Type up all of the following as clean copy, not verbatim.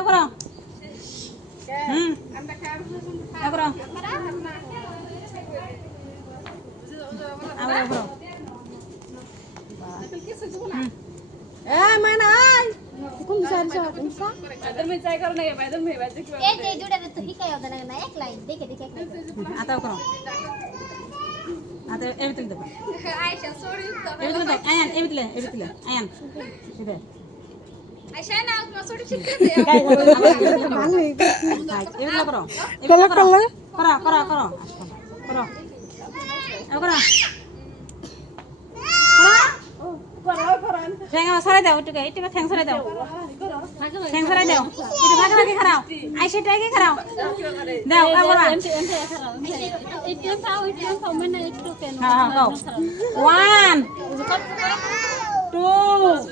করো করো আবার করো mana ai cũng bisa bisa bisa Padahal may chay karo na yan, padahal may budget ko. eh juda itu hika ya udah naik lain dek আতাও করো আতা এই ভিতরে দেখো Aisha, sorry. এই ভিতরে দেখ আয়ান এই ভিতরে আয়ান এটা Aisha, na ako sorry chicken. এই ভিতরে করো করো করো করো করো করো করো ঠ্যাং সরাই দাও একটু ঠ্যাং সরাই দাও ঠ্যাং সরাই দাও একটু ভাগে ভাগে খারাও আইসেটাকে খারাও দাও আবার itu tahu itu mana itu kan হ্যাঁ হ্যাঁ দাও 1 2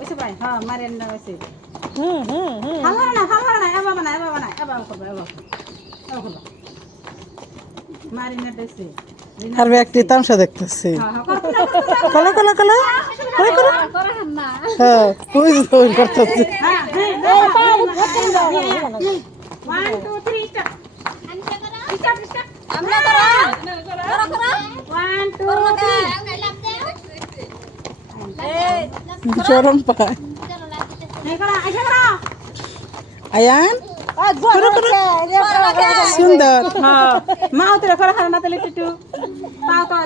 ওইসে ভাই হ্যাঁ মারেন না ওইসে হালকা না এবার করো মারিনা দেশে আর ব্যক্তি তামসা দেখতেছি কলা কলা কলা কলা কলা na হ্যাঁ কই জোর করতেছি হ্যাঁ 1 2 3 স্টার্ট স্টার্ট amna karo 1 2 3 চরম পায় এই করো আইসা করো আয়ান সুন্দর হ্যাঁ মা তোরা করে খারাপ না তাহলে একটু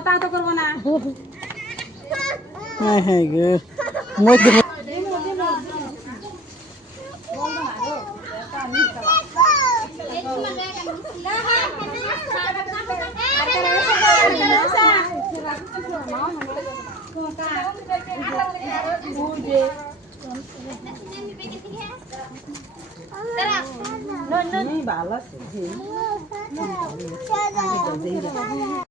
তাও তো করবো না হ্যাঁ হ্যাঁ গো মধ্যে no no ভালো আছে